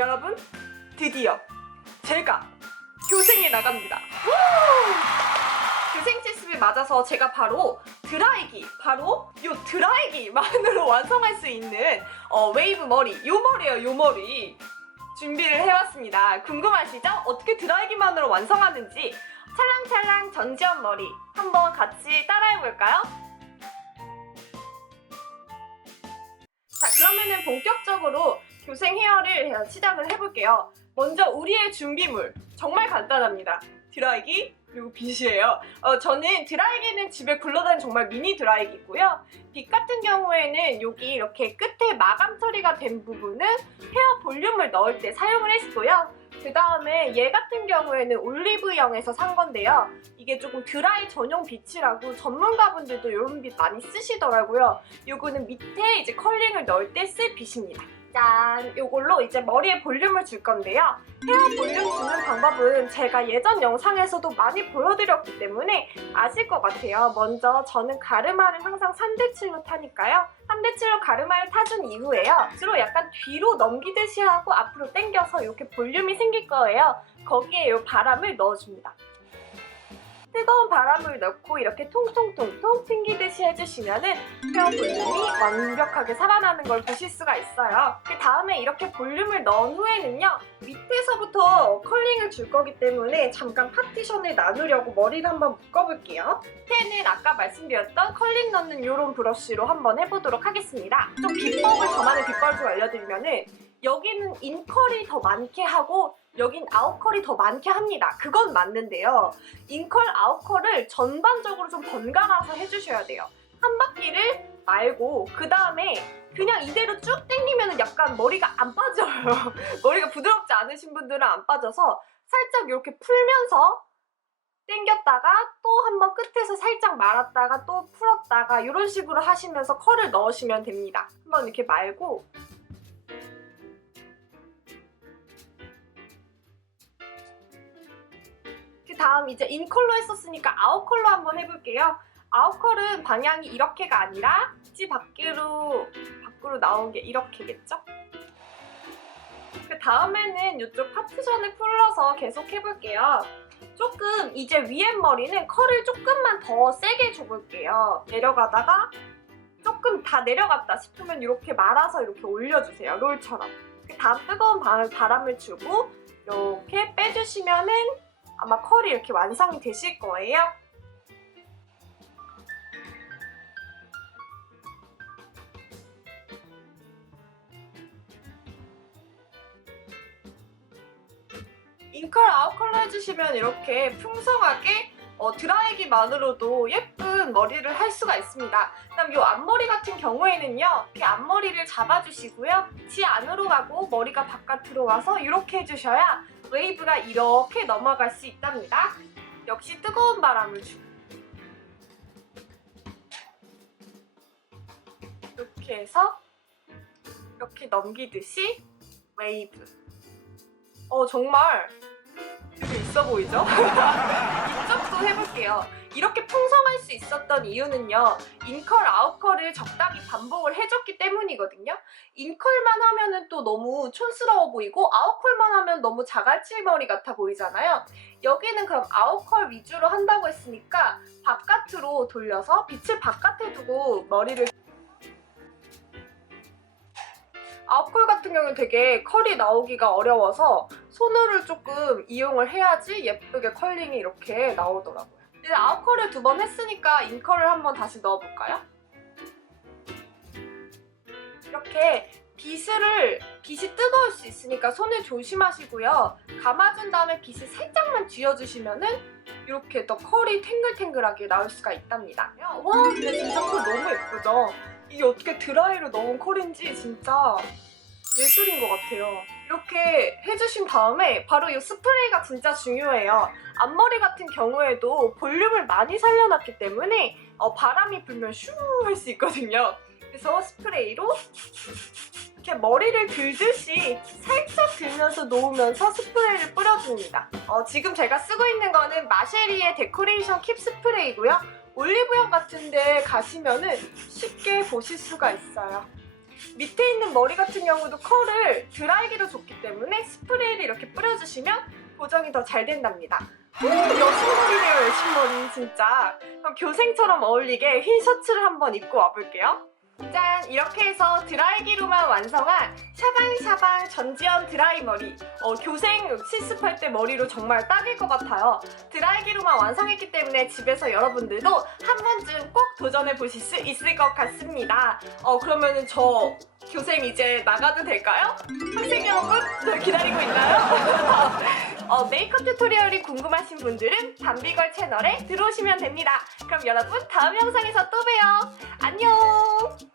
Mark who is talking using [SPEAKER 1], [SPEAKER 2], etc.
[SPEAKER 1] 여러분 드디어 제가 교생에 나갑니다. 교생 실습이 맞아서 제가 바로 드라이기 바로 요 드라이기만으로 완성할 수 있는 어, 웨이브 머리 요 머리예요 요 머리 준비를 해왔습니다. 궁금하시죠? 어떻게 드라이기만으로 완성하는지 찰랑찰랑 전지현 머리 한번 같이 따라해볼까요? 자 그러면은 본격적으로 교생 헤어를 시작을 해볼게요. 먼저 우리의 준비물 정말 간단합니다. 드라이기 그리고 빗이에요. 어, 저는 드라이기는 집에 굴러다니는 정말 미니 드라이기고요. 빗 같은 경우에는 여기 이렇게 끝에 마감 처리가 된 부분은 헤어 볼륨을 넣을 때 사용을 했고요. 그 다음에 얘 같은 경우에는 올리브영에서 산 건데요. 이게 조금 드라이 전용 빗이라고 전문가분들도 이런 빗 많이 쓰시더라고요. 요거는 밑에 이제 컬링을 넣을 때쓸 빗입니다. 짠! 요걸로 이제 머리에 볼륨을 줄 건데요. 헤어 볼륨 주는 방법은 제가 예전 영상에서도 많이 보여드렸기 때문에 아실 것 같아요. 먼저 저는 가르마를 항상 3대7로 타니까요. 3대7로 가르마를 타준 이후에요. 주로 약간 뒤로 넘기듯이 하고 앞으로 당겨서 이렇게 볼륨이 생길 거예요. 거기에 이 바람을 넣어줍니다. 뜨거운 바람을 넣고 이렇게 통통통통 튕기듯이 해주시면 은 헤어 볼륨이 완벽하게 살아나는 걸 보실 수가 있어요. 그 다음에 이렇게 볼륨을 넣은 후에는요, 밑에서부터 컬링을 줄 거기 때문에 잠깐 파티션을 나누려고 머리를 한번 묶어볼게요. 밑에는 아까 말씀드렸던 컬링 넣는 이런 브러쉬로 한번 해보도록 하겠습니다. 좀 비법을 저만의 비법을 좀 알려드리면 은 여기는 인컬이 더 많게 하고 여긴 아웃컬이 더 많게 합니다. 그건 맞는데요. 인컬, 아웃컬을 전반적으로 좀 번갈아서 해주셔야 돼요. 한 바퀴를 말고 그 다음에 그냥 이대로 쭉 당기면 약간 머리가 안 빠져요. 머리가 부드럽지 않으신 분들은 안 빠져서 살짝 이렇게 풀면서 당겼다가 또 한번 끝에서 살짝 말았다가 또 풀었다가 이런 식으로 하시면서 컬을 넣으시면 됩니다. 한번 이렇게 말고 다음 이제 인컬로 했었으니까 아웃컬로 한번 해볼게요. 아웃컬은 방향이 이렇게가 아니라 지 밖으로 밖으로 나온 게 이렇게겠죠? 그 다음에는 이쪽 파티션을 풀러서 계속 해볼게요. 조금 이제 위에 머리는 컬을 조금만 더 세게 줘볼게요. 내려가다가 조금 다 내려갔다 싶으면 이렇게 말아서 이렇게 올려주세요. 롤처럼. 그 다음 뜨거운 바- 바람을 주고 이렇게 빼주시면은 아마 컬이 이렇게 완성이 되실 거예요. 인컬 아웃컬러 해주시면 이렇게 풍성하게 어, 드라이기만으로도 예쁜 머리를 할 수가 있습니다. 그다음 이 앞머리 같은 경우에는요, 이렇게 앞머리를 잡아주시고요, 지 안으로 가고 머리가 바깥으로 와서 이렇게 해주셔야 웨이브가 이렇게 넘어갈 수 있답니다. 역시 뜨거운 바람을 주고 이렇게 해서 이렇게 넘기듯이 웨이브. 어 정말 되게 있어 보이죠? 이쪽도 해볼게요. 이렇게 풍성할 수 있었던 이유는요. 인컬, 아웃컬을 적당히 반복을 해줬기 때문이거든요. 인컬만 하면은 또 너무 촌스러워 보이고 아웃컬만 하면 너무 자갈치머리 같아 보이잖아요. 여기는 그럼 아웃컬 위주로 한다고 했으니까 바깥으로 돌려서 빛을 바깥에 두고 머리를 아웃컬 같은 경우는 되게 컬이 나오기가 어려워서 손으로 조금 이용을 해야지 예쁘게 컬링이 이렇게 나오더라고요. 이제 아웃컬을 두 번 했으니까 인컬을 한번 다시 넣어볼까요? 이렇게 빗을 빗이 뜨거울 수 있으니까 손을 조심하시고요. 감아준 다음에 빗을 살짝만 쥐어주시면은 이렇게 더 컬이 탱글탱글하게 나올 수가 있답니다. 와 근데 진짜 컬 너무 예쁘죠? 이게 어떻게 드라이로 넣은 컬인지 진짜 예술인 것 같아요. 이렇게 해주신 다음에 바로 이 스프레이가 진짜 중요해요. 앞머리 같은 경우에도 볼륨을 많이 살려놨기 때문에 어, 바람이 불면 슈 할 수 있거든요. 그래서 스프레이로 이렇게 머리를 들듯이 살짝 들면서 놓으면서 스프레이를 뿌려줍니다. 어, 지금 제가 쓰고 있는 거는 마쉐리의 데코레이션 킵 스프레이고요. 올리브영 같은 데 가시면은 쉽게 보실 수가 있어요. 밑에 있는 머리 같은 경우도 컬을 드라이기로 줬기 때문에 스프레이를 이렇게 뿌려주시면 고정이 더 잘 된답니다. 오, 여신머리네요, 여신머리 진짜. 그럼 교생처럼 어울리게 흰 셔츠를 한번 입고 와볼게요. 짠! 이렇게 해서 드라이기로만 완성한 샤방샤방 전지현 드라이 머리. 어, 교생 실습할 때 머리로 정말 딱일 것 같아요. 드라이기로만 완성했기 때문에 집에서 여러분들도 한 번쯤 꼭 도전해 보실 수 있을 것 같습니다. 어, 그러면은 저 교생 이제 나가도 될까요? 학생 여러분, 저 기다리고 있나요? 어, 메이크업 튜토리얼이 궁금하신 분들은 밤비걸 채널에 들어오시면 됩니다. 그럼 여러분 다음 영상에서 또 봬요. 안녕!